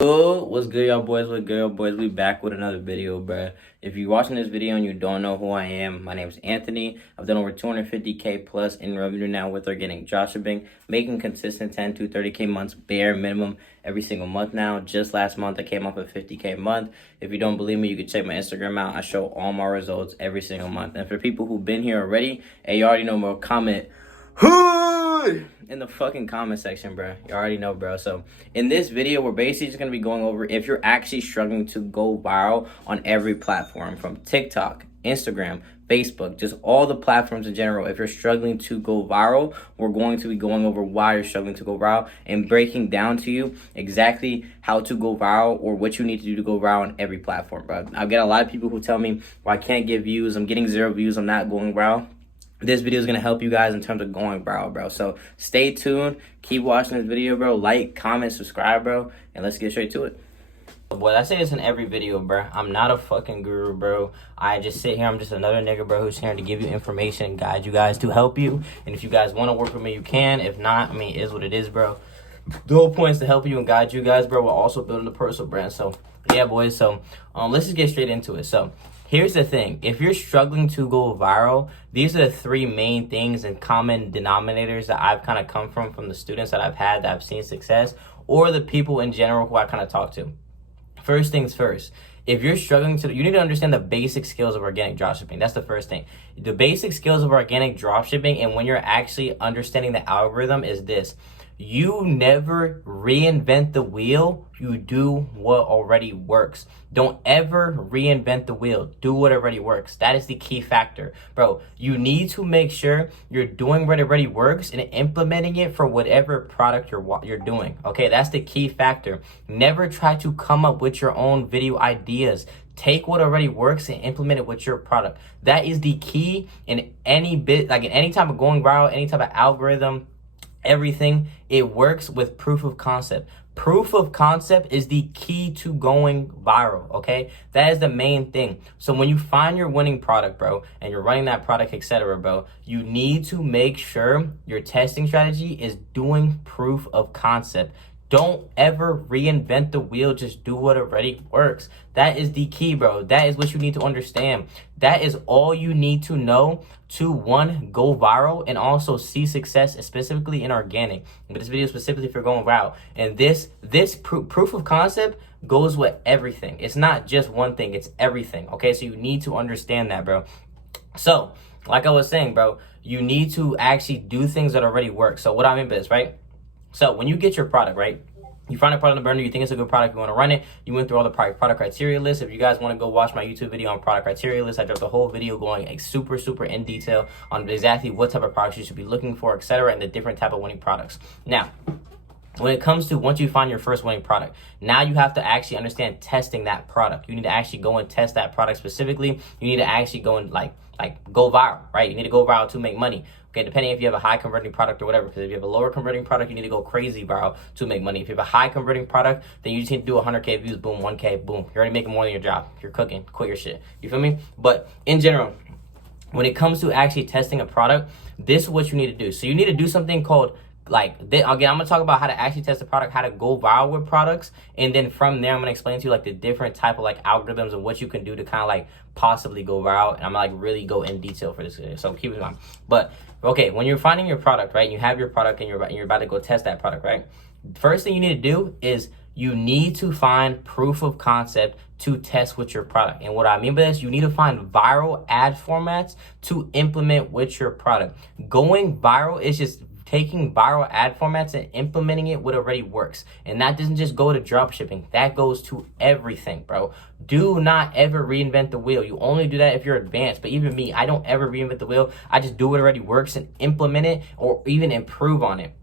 Oh, what's good, y'all boys? What's good, y'all boys? We back with another video, bruh. If you're watching this video and you don't know who I am, my name is Anthony. I've done over 250K plus in revenue now with Organic Dropshipping, making consistent 10 to 30K months bare minimum every single month now. Just last month, I came off a 50K month. If you don't believe me, you can check my Instagram out. I show all my results every single month. And for people who've been here already, hey, you already know, more comment hood in the fucking comment section, bro. You already know, bro. So in this video, we're basically just gonna be going over if you're actually struggling to go viral on every platform, from TikTok, Instagram, Facebook, just all the platforms in general. If you're struggling to go viral, we're going to be going over why you're struggling to go viral and breaking down to you exactly how to go viral or what you need to do to go viral on every platform, bro. I get a lot of people who tell me, well, I can't get views, I'm getting 0 views, I'm not going viral. This video is going to help you guys in terms of going viral, bro. So stay tuned. Keep watching this video, bro. Like, comment, subscribe, bro. And let's get straight to it. Boy, I say this in every video, bro. I'm not a fucking guru, bro. I just sit here. I'm just another nigga, bro, who's here to give you information and guide you guys to help you. And if you guys want to work with me, you can. If not, I mean, it is what it is, bro. The whole point is to help you and guide you guys, bro, while also building a personal brand. So, yeah, boys. So, let's just get straight into it. So, here's the thing. If you're struggling to go viral, these are the 3 main things and common denominators that I've kind of come from the students that I've had that I've seen success, or the people in general who I kind of talk to. First things first. If you're struggling you need to understand the basic skills of organic dropshipping. That's the first thing. The basic skills of organic dropshipping, and when you're actually understanding the algorithm, is this. You never reinvent the wheel. You do what already works. Don't ever reinvent the wheel. Do what already works. That is the key factor. Bro, you need to make sure you're doing what already works and implementing it for whatever product you're doing. Okay, that's the key factor. Never try to come up with your own video ideas. Take what already works and implement it with your product. That is the key in any bit, like in any type of going viral, any type of algorithm, everything. It works with proof of concept. Proof of concept is the key to going viral, okay? That is the main thing. So when you find your winning product, bro, and you're running that product, etc., bro, you need to make sure your testing strategy is doing proof of concept. Don't ever reinvent the wheel. Just do what already works. That is the key, bro. That is what you need to understand. That is all you need to know to, 1, go viral and also see success, specifically in organic. But this video is specifically for going viral. And this proof of concept goes with everything. It's not just one thing. It's everything. Okay, so you need to understand that, bro. So, like I was saying, bro, you need to actually do things that already work. So what I mean by this, right? So when you get your product, right, you find a product on the burner, you think it's a good product, you want to run it, you went through all the product criteria list. If you guys want to go watch my YouTube video on product criteria list, I dropped a whole video going super in detail on exactly what type of products you should be looking for, etc., and the different type of winning products. Now, when it comes to once you find your first winning product, now you have to actually understand testing that product. You need to actually go and test that product specifically. You need to actually go and like go viral, right? You need to go viral to make money. Okay, depending if you have a high converting product or whatever, because if you have a lower converting product, you need to go crazy viral to make money. If you have a high converting product, then you just need to do 100K views, boom, 1K, boom. You're already making more than your job. You're cooking, quit your shit. You feel me? But in general, when it comes to actually testing a product, this is what you need to do. So you need to do something called, again, I'm going to talk about how to actually test the product, how to go viral with products. And then from there, I'm going to explain to you the different type of algorithms and what you can do to kind of possibly go viral. And I'm going to really go in detail for this video. So keep it in mind. But okay, when you're finding your product, right, you have your product and you're about to go test that product, right? First thing you need to do is you need to find proof of concept to test with your product. And what I mean by this, you need to find viral ad formats to implement with your product. Going viral is just taking viral ad formats and implementing it what already works. And that doesn't just go to dropshipping. That goes to everything, bro. Do not ever reinvent the wheel. You only do that if you're advanced. But even me, I don't ever reinvent the wheel. I just do what already works and implement it or even improve on it.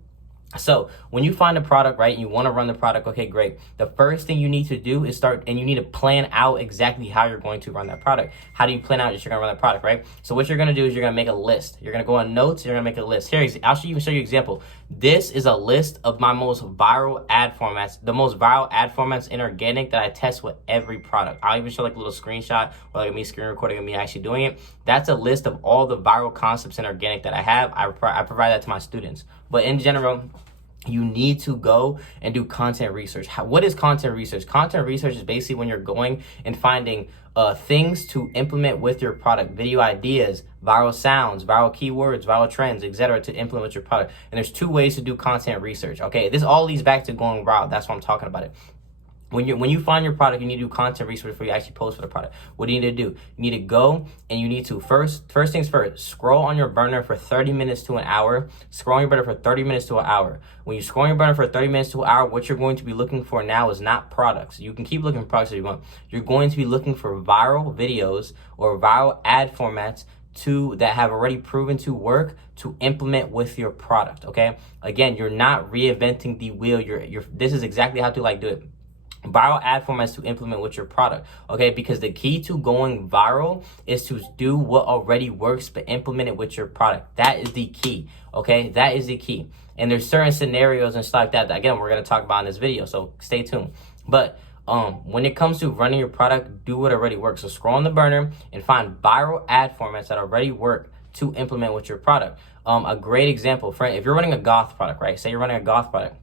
So when you find a product, right, and you want to run the product, okay, great. The first thing you need to do is and you need to plan out exactly how you're going to run that product. How do you plan out that you're going to run that product, right? So what you're going to do is you're going to make a list. You're going to go on notes. You're going to make a list. Here, I'll show you an example. This is a list of my most viral ad formats, the most viral ad formats in organic that I test with every product. I'll even show a little screenshot or me screen recording of me actually doing it. That's a list of all the viral concepts in organic that I have. I provide that to my students. But in general, you need to go and do content research. What is content research? Content research is basically when you're going and finding things to implement with your product, video ideas, viral sounds, viral keywords, viral trends, etc., to implement with your product. And there's 2 ways to do content research. Okay, this all leads back to going viral. That's why I'm talking about it. When you find your product, you need to do content research before you actually post for the product. What do you need to do? You need to go and you need to first things first, scroll on your burner for 30 minutes to an hour. Scroll on your burner for 30 minutes to an hour. When you scroll on your burner for 30 minutes to an hour, what you're going to be looking for now is not products. You can keep looking for products if you want. You're going to be looking for viral videos or viral ad formats that have already proven to work to implement with your product. Okay. Again, you're not reinventing the wheel. This is exactly how to do it. Viral ad formats to implement with your product, okay? Because the key to going viral is to do what already works, but implement it with your product. That is the key, okay? That is the key. And there's certain scenarios and stuff like that again, we're going to talk about in this video, so stay tuned. But when it comes to running your product, do what already works. So scroll on the burner and find viral ad formats that already work to implement with your product. A great example, friend, if you're running a goth product, right? Say you're running a goth product.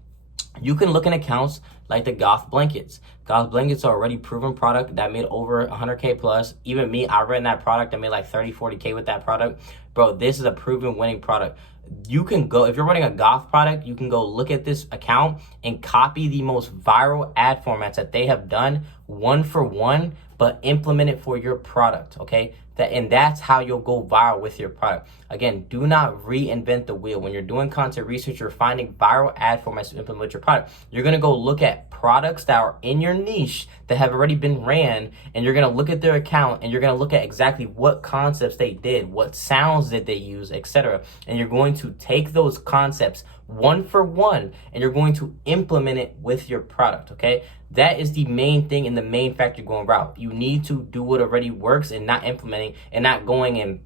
You can look in accounts like the Goth Blankets. Goth Blankets are already proven product that made over 100K plus. Even me, I ran that product. I made like 30, 40K with that product. Bro, this is a proven winning product. You can go, if you're running a goth product, you can go look at this account and copy the most viral ad formats that they have done 1 for 1, but implement it for your product, okay? That's how you'll go viral with your product. Again, do not reinvent the wheel. When you're doing content research, you're finding viral ad formats to implement with your product. You're going to go look at products that are in your niche that have already been ran, and you're going to look at their account and you're going to look at exactly what concepts they did, what sounds did they use, etc. And you're going to take those concepts 1 for 1 and you're going to implement it with your product, okay? That is the main thing and the main factor going viral. You need to do what already works and not implementing and not going and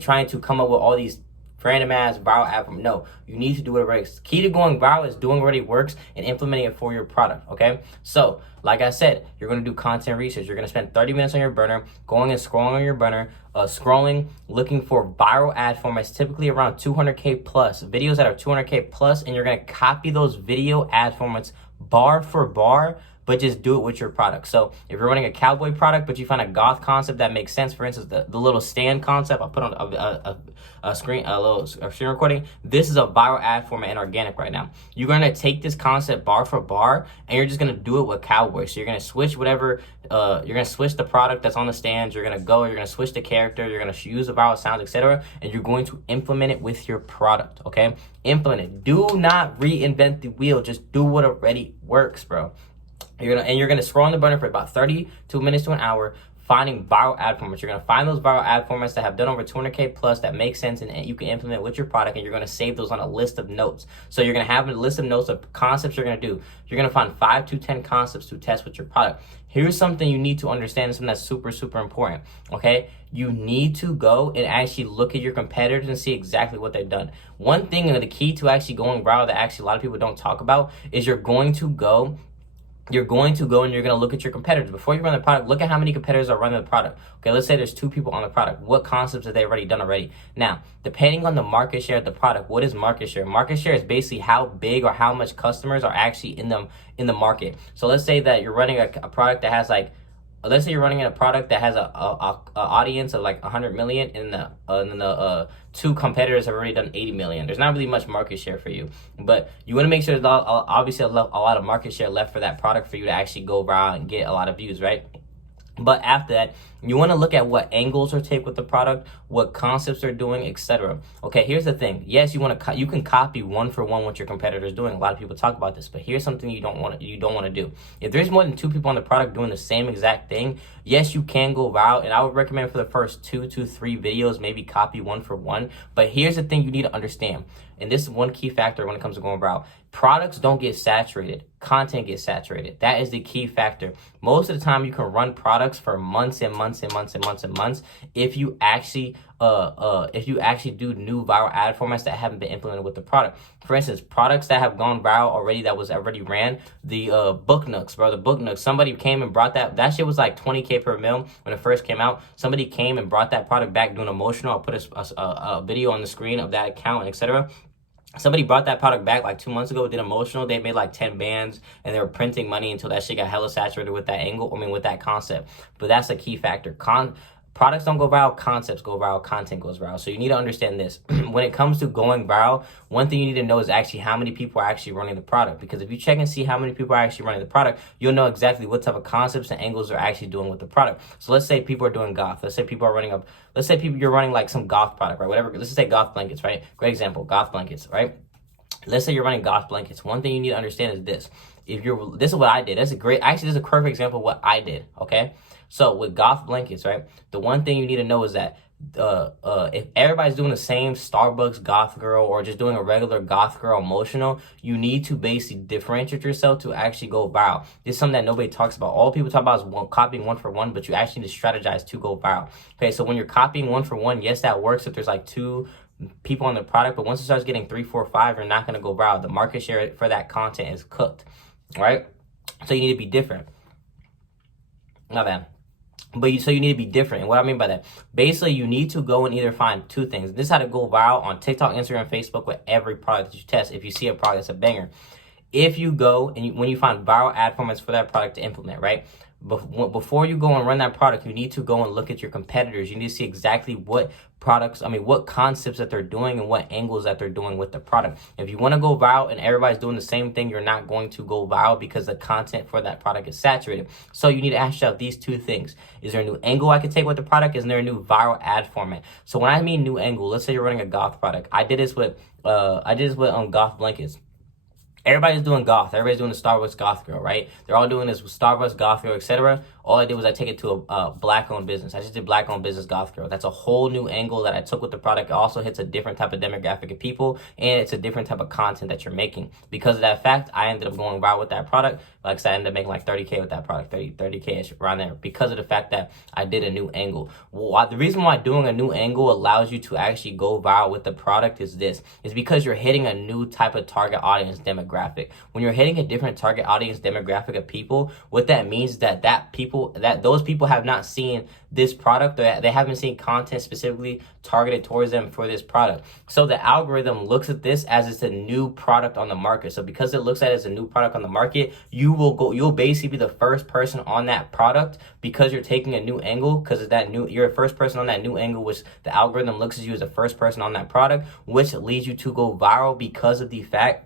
trying to come up with all these random ass viral ad. No, you need to do what already works. Key to going viral is doing what already works and implementing it for your product, okay? So, like I said, you're going to do content research. You're going to spend 30 minutes on your burner, going and scrolling on your burner, looking for viral ad formats, typically around 200K plus, videos that are 200K plus, and you're going to copy those video ad formats bar for bar, but just do it with your product. So if you're running a cowboy product, but you find a goth concept that makes sense, for instance, the little stand concept, I'll put on a screen recording. This is a viral ad format in organic right now. You're gonna take this concept bar for bar, and you're just gonna do it with cowboy. So you're gonna switch whatever, you're gonna switch the product that's on the stands. You're gonna switch the character. You're gonna use the viral sounds, etc. And you're going to implement it with your product. Okay, implement it. Do not reinvent the wheel. Just do what already works, bro. You're gonna scroll on the burner for about 32 minutes to an hour, finding viral ad formats. You're gonna find those viral ad formats that have done over 200K plus that make sense and you can implement with your product, and you're gonna save those on a list of notes. So you're gonna have a list of notes of concepts you're gonna do. You're gonna find 5 to 10 concepts to test with your product. Here's something you need to understand, something that's super, super important, okay? You need to go and actually look at your competitors and see exactly what they've done. One thing, and the key to actually going viral that actually a lot of people don't talk about, is you're going to go and you're going to look at your competitors. Before you run the product, look at how many competitors are running the product. Okay, let's say there's 2 people on the product. What concepts have they already done already? Now, depending on the market share of the product, what is market share? Market share is basically how big or how much customers are actually in the market. So let's say that you're running a product that has let's say you're running a product that has a audience of like 100 million, and the 2 competitors have already done 80 million. There's not really much market share for you, but you want to make sure there's obviously a lot of market share left for that product for you to actually go viral and get a lot of views, right? But after that, you want to look at what angles are taken with the product, what concepts they're doing, etc. Okay, here's the thing. Yes, you can copy 1 for 1 what your competitor is doing. A lot of people talk about this, but here's something you don't want to do. If there's more than 2 people on the product doing the same exact thing, yes, you can go viral, and I would recommend for the first 2 to 3 videos, maybe copy 1 for 1. But here's the thing you need to understand, and this is one key factor when it comes to going viral. Products don't get saturated. Content gets saturated. That is the key factor. Most of the time, you can run products for months and months and months and months and months if you actually do new viral ad formats that haven't been implemented with the product. For instance, products that have gone viral already, that was already ran, the book nooks, bro. The book nooks. Somebody came and brought that shit was like 20K per mil when it first came out. Somebody came and brought that product back doing emotional. I'll put a video on the screen of that account, etc. Somebody brought that product back like 2 months ago, did emotional. They made like 10 bands and they were printing money until that shit got hella saturated with that angle. I mean, with that concept. But that's a key factor. Products don't go viral, concepts go viral, content goes viral. So you need to understand this. When it comes to going viral, one thing you need to know is actually how many people are actually running the product. Because if you check and see how many people are actually running the product, you'll know exactly what type of concepts and angles they're actually doing with the product. So let's say people are doing goth. Let's say you're running like some goth product, right? Whatever. Let's just say goth blankets, right? Great example, goth blankets, right? Let's say you're running goth blankets. One thing you need to understand is this. This is what I did. This is a perfect example of what I did, okay? So with goth blankets, right? The one thing you need to know is that if everybody's doing the same Starbucks goth girl or just doing a regular goth girl emotional, you need to basically differentiate yourself to actually go viral. This is something that nobody talks about. All people talk about is copying one for one, but you actually need to strategize to go viral. Okay, so when you're copying one for one, yes, that works if there's like 2 people on the product, but once it starts getting 3, 4, 5, you're not going to go viral. The market share for that content is cooked, right? So you need to be different. Not bad. So you need to be different. And what I mean by that, basically you need to go and either find 2 things. This is how to go viral on TikTok, Instagram, Facebook with every product that you test. If you see a product that's a banger, if you go and when you find viral ad formats for that product to implement, right? Before you go and run that product, you need to go and look at your competitors. You need to see exactly what concepts that they're doing and what angles that they're doing with the product. If you want to go viral and everybody's doing the same thing, you're not going to go viral because the content for that product is saturated. So you need to ask yourself these 2 things. Is there a new angle I could take with the product? Is there a new viral ad format? So when I mean new angle, let's say you're running a goth product. I did this with goth blankets. Everybody's doing goth. Everybody's doing the Starbucks goth girl, right? They're all doing this with Starbucks goth girl, etc. All I did was I take it to a black-owned business. I just did black-owned business goth girl. That's a whole new angle that I took with the product. It also hits a different type of demographic of people, and it's a different type of content that you're making. Because of that fact, I ended up going viral with that product. Like I said, I ended up making like 30K with that product, 30K-ish around there, because of the fact that I did a new angle. Well, the reason why doing a new angle allows you to actually go viral with the product is because you're hitting a new type of target audience demographic. When you're hitting a different target audience demographic of people, what that means is that those people have not seen this product, or they haven't seen content specifically targeted towards them for this product. So the algorithm looks at this as it's a new product on the market. So because it looks at it as a new product on the market, you'll basically be the first person on that product because you're taking a new angle, because you're a first person on that new angle, which the algorithm looks at you as the first person on that product, which leads you to go viral because of the fact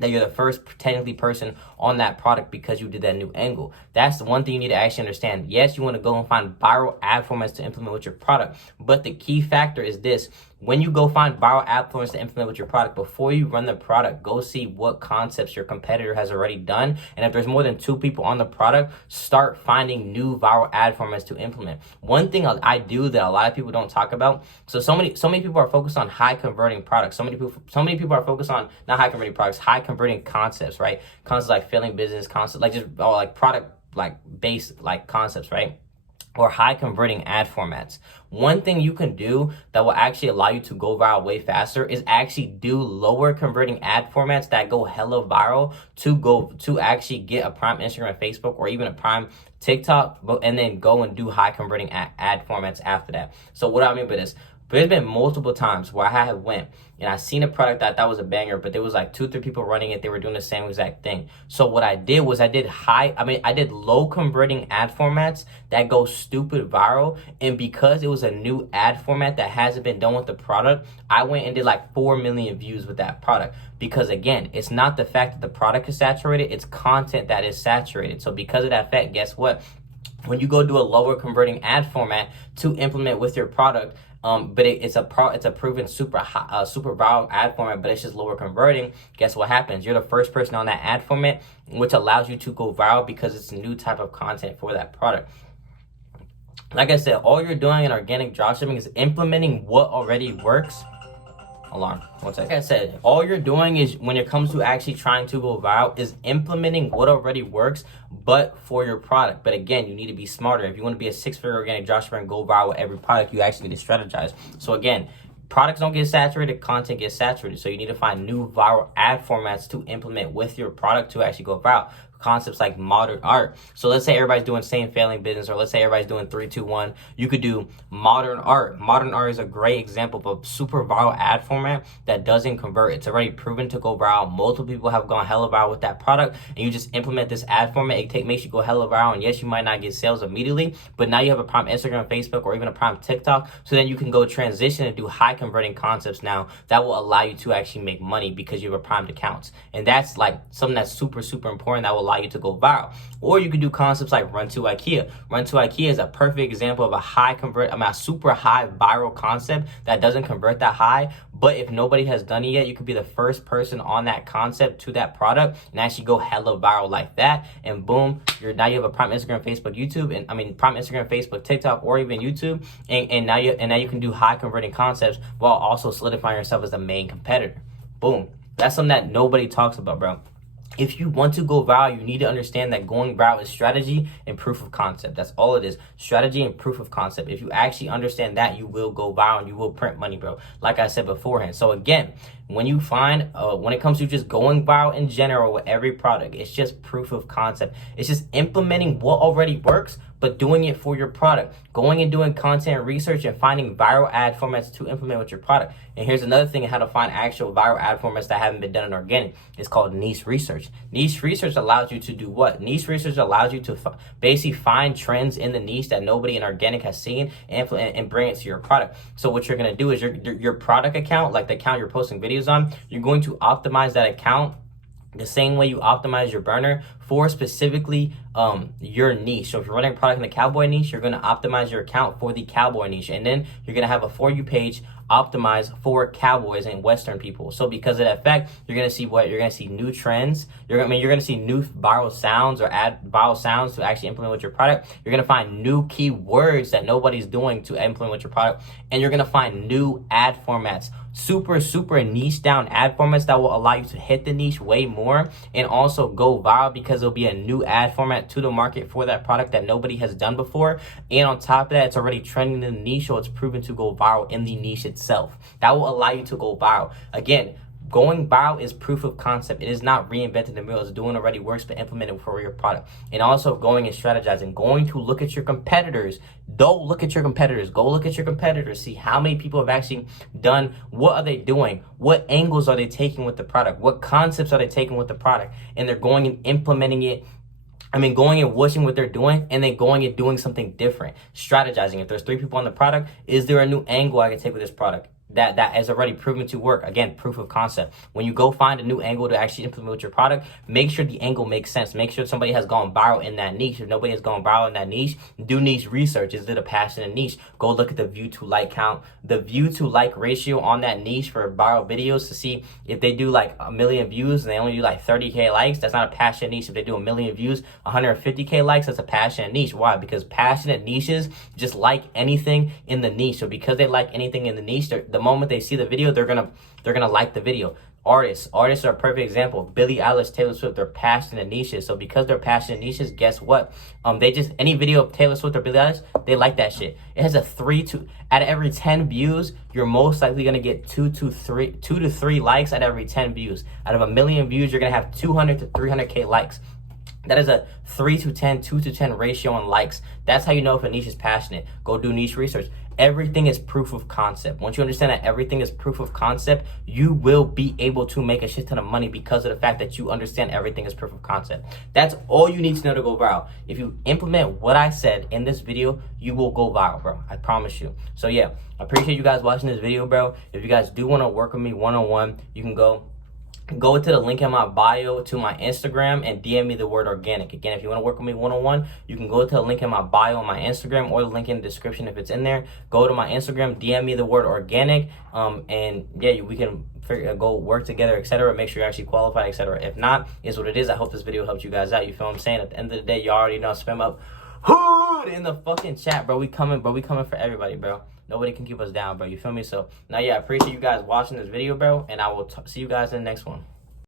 that you're the first technically person on that product because you did that new angle. That's the one thing you need to actually understand. Yes, you want to go and find viral ad formats to implement with your product, but the key factor is this. When you go find viral ad formats to implement with your product, before you run the product, go see what concepts your competitor has already done. And if there's more than 2 people on the product, start finding new viral ad formats to implement. One thing I do that a lot of people don't talk about. So many people are focused on high converting products. So many people are focused on not high converting products, high converting concepts, right? Concepts like failing business, concepts like just like product like based like concepts, right? Or high converting ad formats. One thing you can do that will actually allow you to go viral way faster is actually do lower converting ad formats that go hella viral to actually get a prime Instagram, Facebook, or even a prime TikTok, and then go and do high converting ad formats after that. So what do I mean by this? There's been multiple times where I have went and I seen a product that I thought was a banger, but there was like 2-3 people running it. They were doing the same exact thing. So what I did was I did low converting ad formats that go stupid viral. And because it was a new ad format that hasn't been done with the product, I went and did like 4 million views with that product. Because again, it's not the fact that the product is saturated, it's content that is saturated. So because of that fact, guess what? When you go do a lower converting ad format to implement with your product, but it's a proven super viral ad format, but it's just lower converting. Guess what happens? You're the first person on that ad format, which allows you to go viral because it's a new type of content for that product. Like I said, all you're doing in organic dropshipping is implementing what already works. Alarm. One second. Like I said, all you're doing is, when it comes to actually trying to go viral, is implementing what already works, but for your product. But again, you need to be smarter. If you want to be a 6-figure organic dropshipper and go viral with every product, you actually need to strategize. So again, products don't get saturated, content gets saturated. So you need to find new viral ad formats to implement with your product to actually go viral. concepts like modern art. So let's say everybody's doing same failing business, or let's say everybody's doing 3, 2, 1. You could do modern art. Modern art is a great example of a super viral ad format that doesn't convert. It's already proven to go viral. Multiple people have gone hella viral with that product, and you just implement this ad format. It makes you go hella viral, and yes, you might not get sales immediately, but now you have a prime Instagram, Facebook, or even a prime TikTok. So then you can go transition and do high converting concepts now that will allow you to actually make money because you have a primed accounts. And that's like something that's super, super important that will allow you to go viral. Or you can do concepts like Run to IKEA. Run to IKEA is a perfect example of a super high viral concept that doesn't convert that high. But if nobody has done it yet, you could be the first person on that concept to that product and actually go hella viral like that. And boom, now you have a prime Instagram, Facebook, YouTube, and prime Instagram, Facebook, TikTok, or even YouTube. And now you can do high converting concepts while also solidifying yourself as the main competitor. Boom. That's something that nobody talks about, bro. If you want to go viral, you need to understand that going viral is strategy and proof of concept. That's all it is. Strategy and proof of concept. If you actually understand that, you will go viral and you will print money, bro. Like I said beforehand. So again, when you find, when it comes to just going viral in general with every product, it's just proof of concept. It's just implementing what already works, but doing it for your product. Going and doing content research and finding viral ad formats to implement with your product. And here's another thing, how to find actual viral ad formats that haven't been done in organic. It's called niche research. Niche research allows you to do what? Niche research allows you to basically find trends in the niche that nobody in organic has seen and bring it to your product. So what you're going to do is your product account, like the account you're posting videos on, you're going to optimize that account the same way you optimize your burner for specifically your niche. So if you're running a product in the cowboy niche, you're going to optimize your account for the cowboy niche. And then you're going to have a For You page optimized for cowboys and Western people. So because of that fact, you're going to see what? You're going to see new trends. You're going to see new viral sounds or add viral sounds to actually implement with your product. You're going to find new keywords that nobody's doing to implement with your product. And you're going to find new ad formats, super, super niche down ad formats that will allow you to hit the niche way more and also go viral because it'll be a new ad format to the market for that product that nobody has done before. And on top of that, it's already trending in the niche, so it's proven to go viral in the niche itself. That will allow you to go viral. Again, going viral is proof of concept. It is not reinventing the wheel. It's doing already works, but implementing for your product. And also going and strategizing, going to look at your competitors. Don't look at your competitors. Go look at your competitors. See how many people have actually done. What are they doing? What angles are they taking with the product? What concepts are they taking with the product? And they're going and implementing it. Going and watching what they're doing and then going and doing something different. Strategizing. If there's 3 people on the product, is there a new angle I can take with this product? That is already proven to work. Again, proof of concept. When you go find a new angle to actually implement with your product, make sure the angle makes sense. Make sure somebody has gone viral in that niche. If nobody has gone viral in that niche, do niche research. Is it a passionate niche? Go look at the view to like count, the view to like ratio on that niche for viral videos to see if they do like 1 million views and they only do like 30K likes. That's not a passionate niche. If they do 1 million views, 150K likes, that's a passionate niche. Why? Because passionate niches just like anything in the niche. So because they like anything in the niche, the moment they see the video, they're gonna like the video. Artists are a perfect example. Billie Eilish, Taylor Swift, they're passionate niches. So because they're passionate niches, guess what? Any video of Taylor Swift or Billie Eilish, they like that shit. It has a 3 to out of every 10 views, you're most likely gonna get 2 to 3 likes out of every 10 views. Out of 1 million views, you're gonna have 200 to 300K likes. That is a 3 to 10, 2 to 10 ratio on likes. That's how you know if a niche is passionate. Go do niche research. Everything is proof of concept. Once you understand that everything is proof of concept, you will be able to make a shit ton of money because of the fact that you understand everything is proof of concept. That's all you need to know to go viral. If you implement what I said in this video, you will go viral, bro. I promise you. So yeah, I appreciate you guys watching this video, bro. If you guys do want to work with me one-on-one, you can go to the link in my bio to my Instagram and DM me the word organic. Again, if you want to work with me one-on-one, you can go to the link in my bio on my Instagram or the link in the description if it's in there. Go to my Instagram, DM me the word organic, and yeah, we can go work together, etc. Make sure you're actually qualified, etc. If not, is what it is. I hope this video helped you guys out. You feel what I'm saying? At the end of the day, you already know, spam up hood in the fucking chat, bro. We coming for everybody, bro. Nobody can keep us down, bro. You feel me? So now, yeah, I appreciate you guys watching this video, bro, and I will see you guys in the next one.